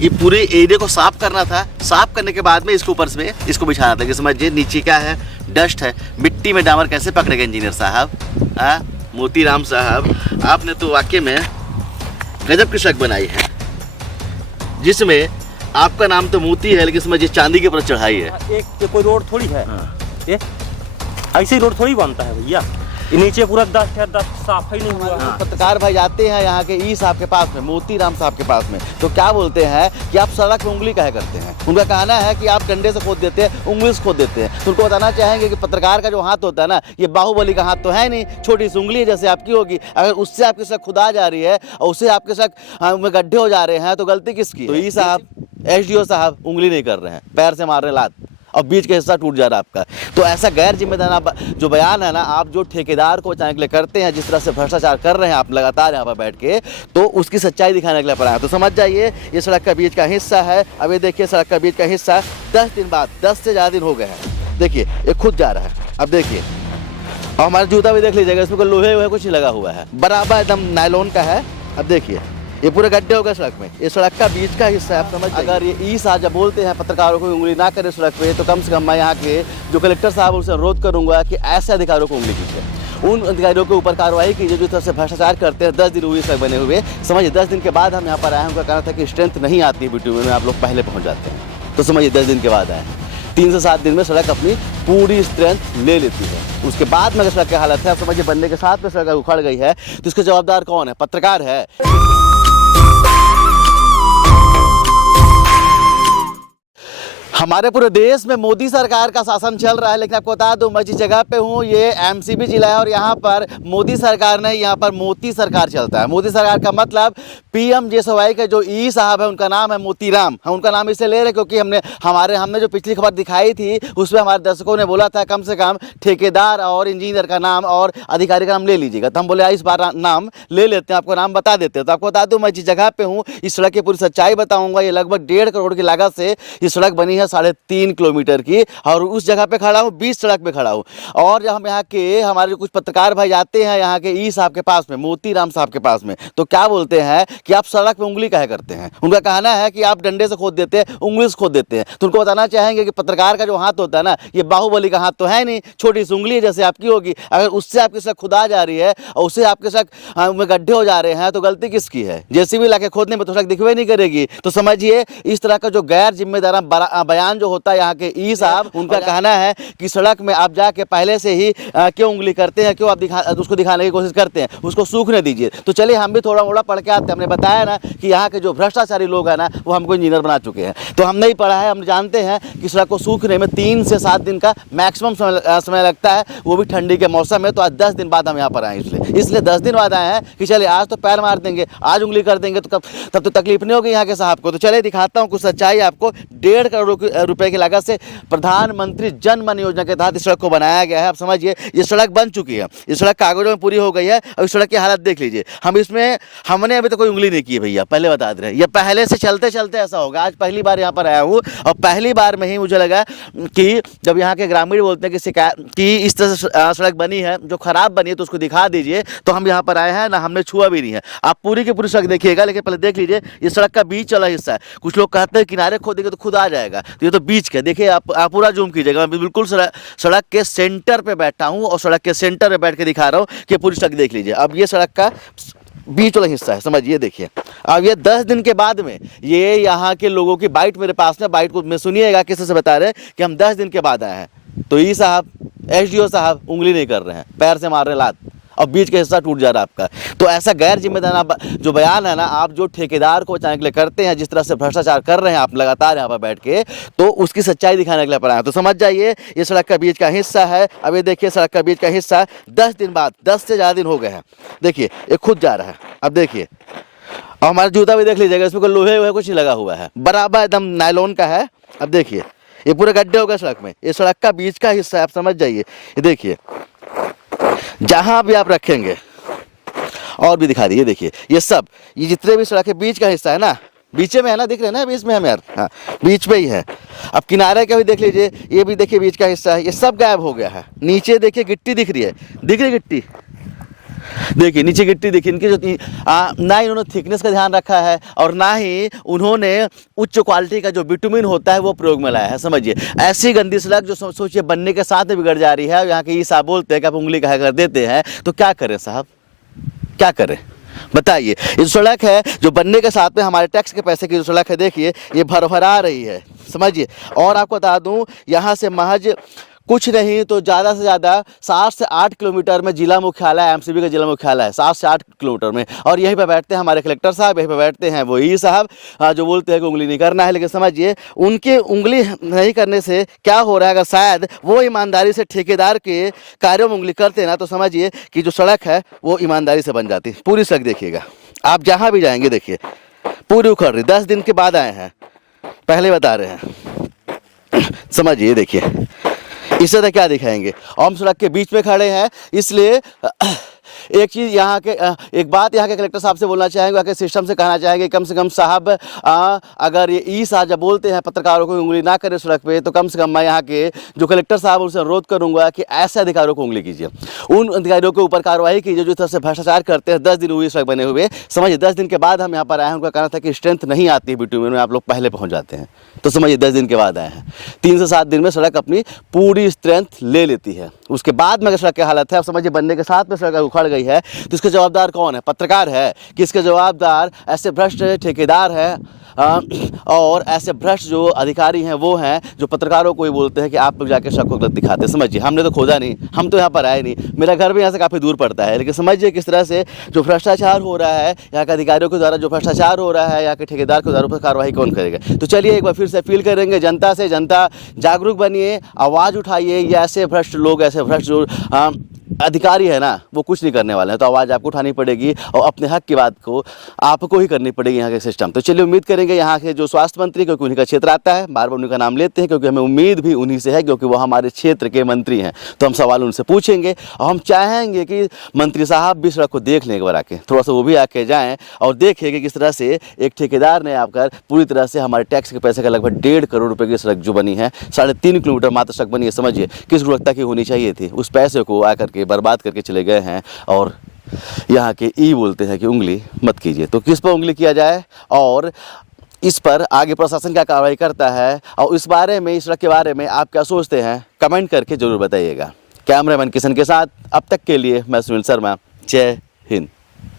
ये पूरे एरिया को साफ करना था। साफ करने के बाद में इसके ऊपर से इसको बिछाना था कि समझिए नीचे क्या है, डस्ट है। मिट्टी में डामर कैसे पकड़ेगा इंजीनियर साहब? मोतीराम साहब, आपने तो वाकई में गजब की सड़क बनाई है, जिसमें आपका नाम तो मोती है, लेकिन समझिए चांदी के ऊपर चढ़ाई है। एक कोई रोड थोड़ी है, ये ऐसे ही रोड थोड़ी बनता है भैया। नीचे पूरा डस्ट है, डस्ट साफ ही नहीं हुआ। पत्रकार भाई जाते हैं यहाँ के ई साहब के पास में, मोतीराम साहब के पास में, तो क्या बोलते हैं कि आप सड़क में उंगली काहे करते हैं? उनका कहना है कि आप डंडे से खोद देते हैं, उंगली से खोद देते हैं। तो उनको बताना चाहेंगे कि पत्रकार का जो हाथ होता है ना, ये बाहुबली का हाथ तो है नहीं, छोटी सी उंगली है जैसे आपकी होगी। अगर उससे आपकी सड़क खुदा जा रही है और उससे आपके सड़क में गड्ढे हो जा रहे हैं, तो गलती किसकी? तो ई साहब, SDO साहब उंगली नहीं कर रहे हैं, पैर से मार रहे लात और बीच का हिस्सा टूट जा रहा है आपका। तो ऐसा गैर जिम्मेदार जो बयान है ना, आप जो ठेकेदार को बचाने के लिए करते हैं, जिस तरह से भ्रष्टाचार कर रहे हैं आप लगातार यहाँ पर बैठ के, तो उसकी सच्चाई दिखाने के लिए पड़ा है। तो समझ जाइए ये सड़क का बीच का हिस्सा है। अब ये देखिए सड़क का बीच का हिस्सा 10 दिन बाद, 10 से ज़्यादा दिन हो गए हैं, देखिए ये खुद जा रहा है। अब देखिए, और हमारा जूता भी देख लीजिएगा, इसमें कोई लोहे वोहे कुछ नहीं लगा हुआ है, बराबर एकदम नायलॉन का है। अब देखिए ये पूरे गड्ढे हो गए सड़क में, ये सड़क का बीच का हिस्सा है, आप समझ। अगर ये ई साहब जब बोलते हैं पत्रकारों को उंगली ना करें सड़क पे, तो कम से कम मैं यहाँ के जो कलेक्टर साहब उनसे अनुरोध करूंगा कि ऐसे अधिकारियों को उंगली कीजिए, उन अधिकारियों के ऊपर कार्रवाई कीजिए जो तरह से भ्रष्टाचार करते हैं। 10 दिन हुए सड़क बने हुए, समझिए 10 दिन के बाद हम यहाँ पर आए हैं। उनका कहना था कि स्ट्रेंथ नहीं आती है वीडियो में, आप लोग पहले पहुँच जाते हैं। तो समझिए 10 दिन के बाद आए हैं, 3 से 7 दिन में सड़क अपनी पूरी स्ट्रेंथ ले लेती है। उसके बाद में अगर सड़क की हालत है, आप समझिए बनने के साथ में सड़क उखड़ गई है, तो इसका जवाबदार कौन है? पत्रकार है। हमारे पूरे देश में मोदी सरकार का शासन चल रहा है, लेकिन आपको बता दूं मैं जिस जगह पे हूँ ये MCB जिला है, और यहाँ पर मोदी सरकार नहीं, यहाँ पर मोती सरकार चलता है। मोदी सरकार का मतलब PMJSY के जो ई साहब है उनका नाम है मोतीराम। हम उनका नाम इसलिए ले रहे क्योंकि हमने जो पिछली खबर दिखाई थी उसमें हमारे दर्शकों ने बोला था कम से कम ठेकेदार और इंजीनियर का नाम और अधिकारी का नाम ले लीजिएगा। तो हम बोले इस बार नाम ले लेते हैं, आपको नाम बता देते हैं। तो आपको बता दूं मैं जिस जगह पे हूँ इस सड़क की पूरी सच्चाई बताऊंगा। ये लगभग 1.5 करोड़ की लागत से ये सड़क बनी है, 3.5 किलोमीटर की, और उस जगह पे खड़ा हूँ, 20 सड़क पे खड़ा हूँ। और जब हम यहाँ के हमारे कुछ पत्रकार भाई जाते हैं यहाँ के ई साहब के पास में, मोतीराम साहब के पास में, तो क्या बोलते हैं कि आप सड़क में उंगली काहे करते हैं? उनका कहना है कि आप डंडे से खोद देते हैं, उंगली से खोद देते हैं। तो उनको बताना चाहेंगे कि पत्रकार का जो हाथ होता है ना, ये बाहुबली का हाथ तो है नहीं, छोटी सी उंगली है जैसे आपकी होगी। अगर उससे आपकी सड़क खुदा जा रही है और उससे आपके सड़क में गड्ढे हो जा रहे हैं, तो गलती किसकी है? JCB लाके खोदने में तो सड़क दिखवे नहीं करेगी। तो समझिए इस तरह का जो गैर जिम्मेदार बयान जो होता है यहाँ के ई साहब, उनका कहना है कि सड़क में आप जाके पहले से ही क्यों उंगली करते हैं, क्यों आप उसको दिखाने की कोशिश करते हैं, उसको सूखने दीजिए। तो चलिए हम भी थोड़ा मोड़ा पढ़ के आते हैं। हमने बताया ना कि यहाँ के जो भ्रष्टाचारी लोग हैं ना, वो हमको इंजीनियर बना चुके हैं। तो हम नहीं पढ़ा है, हम जानते हैं कि सड़क को सूखने में 3 से 7 दिन का मैक्सिमम समय लगता है, वो भी ठंडी के मौसम में। तो आज 10 दिन बाद हम यहाँ पर आए, इसलिए 10 दिन बाद आए हैं कि चलिए आज तो पैर मार देंगे, आज उंगली कर देंगे, तो तब तो तकलीफ नहीं होगी यहाँ के साहब को। तो चलिए दिखाता हूँ कुछ सच्चाई आपको। 1.5 करोड़ रुपए की लागत से प्रधानमंत्री जन मन योजना के तहत इस सड़क को बनाया गया है। आप समझिए ये सड़क बन चुकी है, ये सड़क कागजों में पूरी हो गई है। अब इस सड़क की हालत देख लीजिए। हमने अभी तो कोई उंगली नहीं की है भैया, पहले बता दे रहे हैं। ये पहले से चलते चलते ऐसा होगा। आज पहली बार यहाँ पर आया हूँ और पहली बार में ही मुझे लगा कि जब यहाँ के ग्रामीण बोलते हैं कि इस तरह से सड़क बनी है, जो खराब बनी है, तो उसको दिखा दीजिए। तो हम यहाँ पर आए हैं ना, हमने छुआ भी नहीं है। आप पूरी की पूरी सड़क देखिएगा, लेकिन पहले देख लीजिए ये सड़क का बीच वाला हिस्सा है। कुछ लोग कहते हैं किनारे खोदेंगे तो खुद आ जाएगा, तो ये तो बीच का देखिए। आप पूरा जूम कीजिएगा। मैं बिल्कुल सड़क के सेंटर पे बैठा हूँ और सड़क के सेंटर पे बैठ के दिखा रहा हूँ कि पूरी सड़क देख लीजिए। अब ये सड़क का बीच वाला हिस्सा है, समझिए देखिए। अब ये 10 दिन के बाद में ये यहाँ के लोगों की बाइट मेरे पास में, बाइट को मैं सुनिएगा किसी से बता रहे हैं कि हम 10 दिन के बाद आए हैं। तो ई साहब, SDO साहब उंगली नहीं कर रहे हैं, पैर से मार रहे लात और बीच का हिस्सा टूट जा रहा है आपका। तो ऐसा गैर जिम्मेदार जो बयान है ना, आप जो ठेकेदार को बचाने के लिए करते हैं, जिस तरह से भ्रष्टाचार कर रहे हैं आप लगातार यहाँ पर बैठ के, तो उसकी सच्चाई दिखाने के लिए पड़ा है। तो समझ जाइए ये सड़क का बीच का हिस्सा है। अब ये देखिए सड़क का बीच का हिस्सा 10 दिन बाद, 10 से ज़्यादा दिन हो गए हैं, देखिए ये खुद जा रहा है। अब देखिए, और हमारा जूता भी देख लीजिएगा, इसमें कोई लोहे वोहे कुछ नहीं लगा हुआ है, बराबर एकदम नायलॉन का है। अब देखिए ये पूरे गड्ढे हो गए सड़क में, ये सड़क का बीच का हिस्सा है, आप समझ जाइए। ये देखिए जहाँ भी आप रखेंगे, और भी दिखा दिए, देखिए ये जितने भी सड़क के बीच का हिस्सा है ना, बीचे में है ना, दिख रहे हैं ना, बीच में हम यार, हाँ बीच में ही है। अब किनारे का भी देख लीजिए, ये भी देखिए बीच का हिस्सा है, ये सब गायब हो गया है। नीचे देखिए गिट्टी दिख रही है, दिख रही गिट्टी, देखिए नीचे गिट्टी देखिए, इनकी जो ना इन्होंने थिकनेस का ध्यान रखा है और ना ही उन्होंने उच्च क्वालिटी का जो बिटुमिन होता है वो प्रयोग में लाया है। समझिए ऐसी गंदी सड़क जो सोचिए बनने के साथ में बिगड़ जा रही है, यहाँ के ई साहब बोलते हैं कि आप उंगली कहा कर देते हैं, तो क्या करें साहब, क्या करें बताइए। ये सड़क है जो बनने के साथ में हमारे टैक्स के पैसे की जो सड़क है, देखिए ये भरभरा रही है, समझिए। और आपको बता दूं यहाँ से महज कुछ नहीं तो ज़्यादा से ज़्यादा 7 से 8 किलोमीटर में जिला मुख्यालय एमसीबी का जिला मुख्यालय है, 7 से 8 किलोमीटर में। और यहीं पर बैठते हैं हमारे कलेक्टर साहब, यहीं पर बैठते हैं वो ई साहब जो बोलते हैं कि उंगली नहीं करना है। लेकिन समझिए उनके उंगली नहीं करने से क्या हो रहा है, अगर शायद वो ईमानदारी से ठेकेदार के कार्यों में उंगली करते ना, तो समझिए कि जो सड़क है वो ईमानदारी से बन जाती। पूरी सड़क देखिएगा, आप जहाँ भी जाएंगे देखिए पूरी उखड़ रही। 10 दिन के बाद आए हैं, पहले बता रहे हैं, समझिए। देखिए इससे तो क्या दिखाएंगे, हम सड़क के बीच में खड़े हैं। इसलिए एक चीज़ यहाँ के एक बात यहाँ के कलेक्टर साहब से बोलना चाहेंगे, यहाँ के सिस्टम से कहना चाहेंगे, कम से कम साहब अगर ये ई साहब जब बोलते हैं पत्रकारों को उंगली ना करें सड़क पे, तो कम से कम मैं यहाँ के जो कलेक्टर साहब उनसे अनुरोध करूँगा कि ऐसे अधिकारियों को उंगली कीजिए, उन अधिकारियों के ऊपर कार्रवाई कीजिए जो इस तरह से भ्रष्टाचार करते हैं। 10 दिन हुए सड़क बने हुए, समझिए 10 दिन के बाद हम यहाँ पर आए हैं। उनका कहना था कि स्ट्रेंथ नहीं आती है बिटुमिन में, आप लोग पहले पहुँच जाते हैं, तो समझिए 10 दिन के बाद आए हैं। 3 से 7 दिन में सड़क अपनी पूरी स्ट्रेंथ ले लेती है। उसके बाद में अगर सड़क की हालत है, अब समझिए बनने के साथ में सड़क उखड़ गई है, तो इसका जवाबदार कौन है? पत्रकार है कि इसके जवाबदार ऐसे भ्रष्ट ठेकेदार है और ऐसे भ्रष्ट जो अधिकारी हैं वो हैं जो पत्रकारों को ही बोलते हैं कि आप लोग जाके सड़क को गलत दिखाते हैं। समझिए हमने तो खोदा नहीं, हम तो यहाँ पर आए नहीं, मेरा घर भी यहाँ से काफ़ी दूर पड़ता है। लेकिन समझिए किस तरह से जो भ्रष्टाचार हो रहा है, यहाँ के अधिकारियों के द्वारा जो भ्रष्टाचार हो रहा है, यहाँ के ठेकेदार के द्वारा, पर कार्रवाई कौन करेगा? तो चलिए एक बार फिर से अपील करेंगे जनता से, जनता जागरूक बनिए, आवाज़ उठाइए। ये ऐसे भ्रष्ट लोग, ऐसे भ्रष्ट जो अधिकारी है ना, वो कुछ नहीं करने वाले हैं, तो आवाज़ आपको उठानी पड़ेगी और अपने हक की बात को आपको ही करनी पड़ेगी यहाँ के सिस्टम। तो चलिए उम्मीद करेंगे यहाँ के जो स्वास्थ्य मंत्री, क्योंकि उन्हीं का क्षेत्र आता है, बार बार उन्हीं का नाम लेते हैं क्योंकि हमें उम्मीद भी उन्हीं से है, क्योंकि वो हमारे क्षेत्र के मंत्री हैं, तो हम सवाल उनसे पूछेंगे। और हम चाहेंगे कि मंत्री साहब भी सड़क को देख लें एक बार आके, थोड़ा सा वो भी आके जाएँ और देखें कि किस तरह से एक ठेकेदार ने आकर पूरी तरह से हमारे टैक्स के पैसे का लगभग 1.5 करोड़ रुपये की सड़क जो बनी है, 3.5 किलोमीटर मात्र सड़क बनी है। समझिए किस गुणवत्ता की होनी चाहिए थी, उस पैसे को आकर के बर्बाद करके चले गए हैं। और यहाँ के ई बोलते हैं कि उंगली मत कीजिए। तो किस पर उंगली किया जाए और इस पर आगे प्रशासन क्या कार्रवाई करता है, और इस बारे में, इस सड़क के बारे में आप क्या सोचते हैं, कमेंट करके जरूर बताइएगा। कैमरामैन किशन के साथ अब तक के लिए मैं सुनील शर्मा, जय हिंद।